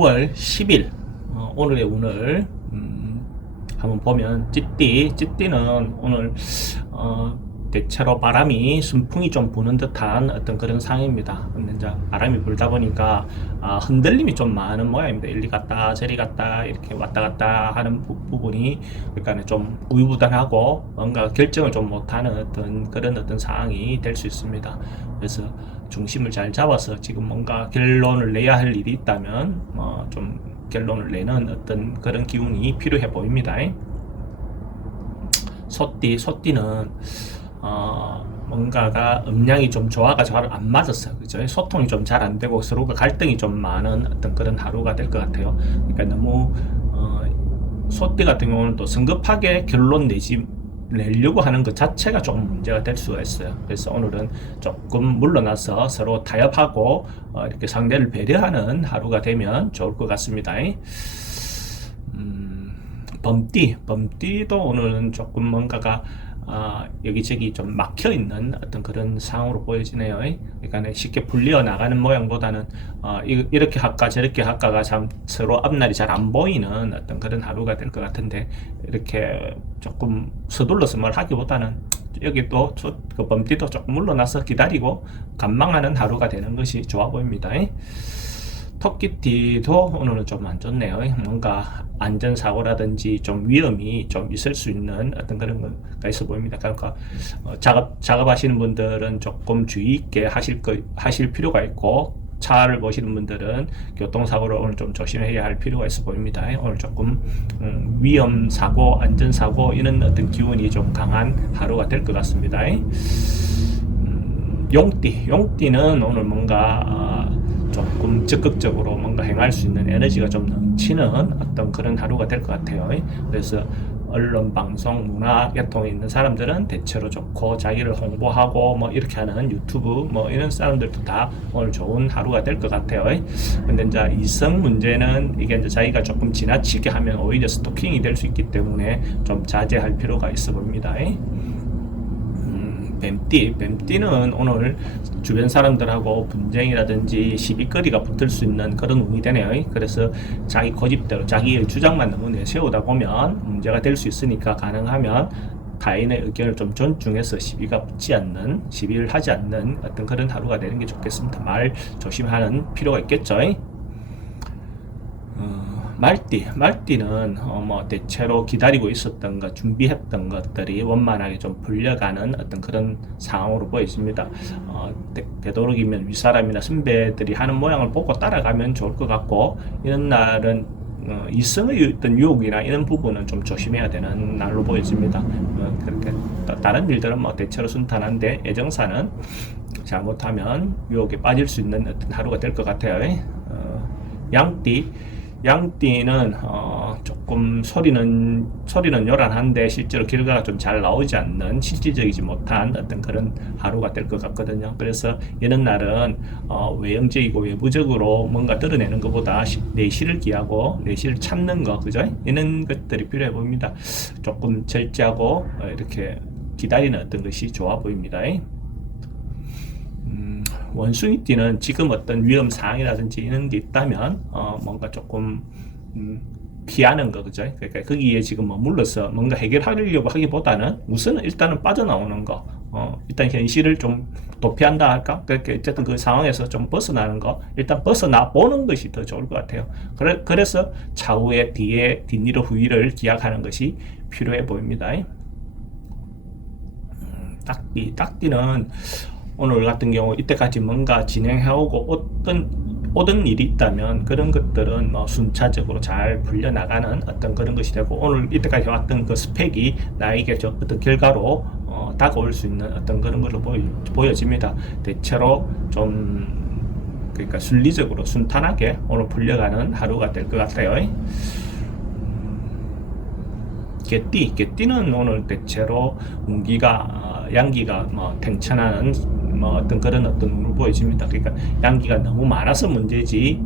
9월 10일 오늘의 운을 한번 보면 찌띠는 오늘 대체로 바람이 순풍이 좀 부는 듯한 어떤 그런 상황입니다. 근데 이제 바람이 불다 보니까 흔들림이 좀 많은 모양입니다. 이리 갔다 저리 갔다 이렇게 왔다 갔다 하는 부분이 그러니까 좀 우유부단하고 뭔가 결정을 좀 못하는 어떤 그런 어떤 상황이 될 수 있습니다. 그래서 중심을 잘 잡아서 지금 뭔가 결론을 내야 할 일이 있다면 좀 결론을 내는 어떤 그런 기운이 필요해 보입니다. 소띠는 뭔가가 음량이 좀 조화가 잘 안 맞았어요. 그죠? 소통이 좀 잘 안 되고 서로가 갈등이 좀 많은 어떤 그런 하루가 될 것 같아요. 그러니까 너무 소띠 같은 경우는 또 성급하게 결론 내려고 하는 것 자체가 조금 문제가 될 수가 있어요. 그래서 오늘은 조금 물러나서 서로 타협하고 이렇게 상대를 배려하는 하루가 되면 좋을 것 같습니다. 범띠도 오늘은 조금 뭔가가 여기저기 좀 막혀 있는 어떤 그런 상황으로 보여지네요. 그러니까 쉽게 풀려 나가는 모양보다는 이렇게 할까 저렇게 할까가 참 서로 앞날이 잘 안 보이는 어떤 그런 하루가 될 것 같은데, 이렇게 조금 서둘러서 뭘 하기보다는 여기 또 그 범띠도 조금 물러나서 기다리고 관망하는 하루가 되는 것이 좋아 보입니다. 토끼띠도 오늘은 좀 안 좋네요. 뭔가 안전사고라든지 좀 위험이 좀 있을 수 있는 어떤 그런 거가 있어 보입니다. 그러니까 작업하시는 분들은 조금 주의 있게 하실 필요가 있고, 차를 보시는 분들은 교통사고를 오늘 좀 조심해야 할 필요가 있어 보입니다. 오늘 조금 위험사고, 안전사고 이런 어떤 기운이 좀 강한 하루가 될 것 같습니다. 용띠는 오늘 뭔가 조금 적극적으로 뭔가 행할 수 있는 에너지가 좀 넘치는 어떤 그런 하루가 될 것 같아요. 그래서 언론, 방송, 문화 계통에 있는 사람들은 대체로 좋고, 자기를 홍보하고 뭐 이렇게 하는 유튜브 뭐 이런 사람들도 다 오늘 좋은 하루가 될 것 같아요. 근데 이제 이성 문제는 이게 이제 자기가 조금 지나치게 하면 오히려 스토킹이 될 수 있기 때문에 좀 자제할 필요가 있어 보입니다. 뱀띠는 오늘 주변 사람들하고 분쟁이라든지 시비거리가 붙을 수 있는 그런 운이 되네요. 그래서 자기 고집대로 자기의 주장만 너무 내세우다 보면 문제가 될 수 있으니까, 가능하면 타인의 의견을 좀 존중해서 시비를 하지 않는 어떤 그런 하루가 되는 게 좋겠습니다. 말 조심하는 필요가 있겠죠. 말띠는 뭐 대체로 기다리고 있었던 것, 준비했던 것들이 원만하게 좀 풀려가는 어떤 그런 상황으로 보여집니다. 되도록이면 윗사람이나 선배들이 하는 모양을 보고 따라가면 좋을 것 같고, 이런 날은 이성의 어떤 유혹이나 이런 부분은 좀 조심해야 되는 날로 보여집니다. 그렇게 다른 일들은 뭐 대체로 순탄한데, 애정사는 잘못하면 유혹에 빠질 수 있는 어떤 하루가 될 것 같아요. 양띠는 조금 소리는 요란한데 실제로 결과가 좀 잘 나오지 않는, 실질적이지 못한 어떤 그런 하루가 될 것 같거든요. 그래서 이런 날은 외형적이고 외부적으로 뭔가 드러내는 것보다 내실을 기하고 내실을 찾는 거, 그죠? 이런 것들이 필요해 보입니다. 조금 절제하고 이렇게 기다리는 어떤 것이 좋아 보입니다. 원숭이띠는 지금 어떤 위험 사항이라든지 이런 게 있다면 뭔가 조금 피하는 거, 그죠? 그러니까 거기에 지금 머물러서 뭔가 해결하려고 하기보다는 우선은 일단은 빠져나오는 거, 일단 현실을 좀 도피한다 할까? 그렇게 어쨌든 그 상황에서 좀 벗어나는 거, 일단 벗어나 보는 것이 더 좋을 것 같아요. 그래서 차후에 뒷일을 후일을 기약하는 것이 필요해 보입니다. 딱띠는 오늘 같은 경우 이때까지 뭔가 진행해오고 오던 일이 있다면 그런 것들은 뭐 순차적으로 잘 풀려나가는 어떤 그런 것이 되고, 오늘 이때까지 왔던 그 스펙이 나에게 어떤 결과로 다가올 수 있는 어떤 그런 걸로 보여집니다. 대체로 좀 그러니까 순리적으로 순탄하게 오늘 풀려가는 하루가 될 것 같아요. 개띠는 오늘 대체로 양기가 뭐 팽천하는 어떤 그런 어떤 운을 보여집니다. 그러니까 양기가 너무 많아서 문제지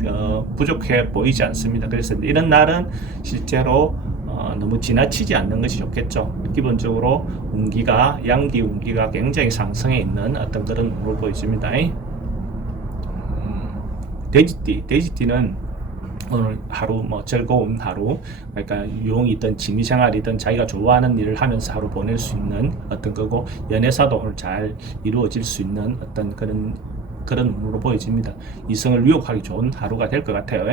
부족해 보이지 않습니다. 그래서 이런 날은 실제로 너무 지나치지 않는 것이 좋겠죠. 기본적으로 양기 운기가 굉장히 상승해 있는 어떤 그런 운을 보여집니다. 돼지띠는 오늘 하루 뭐 즐거운 하루, 그러니까 유흥이든 취미생활이든 자기가 좋아하는 일을 하면서 하루 보낼 수 있는 어떤 거고, 연애사도 오늘 잘 이루어질 수 있는 어떤 그런 운으로 보여집니다. 이성을 유혹하기 좋은 하루가 될 것 같아요.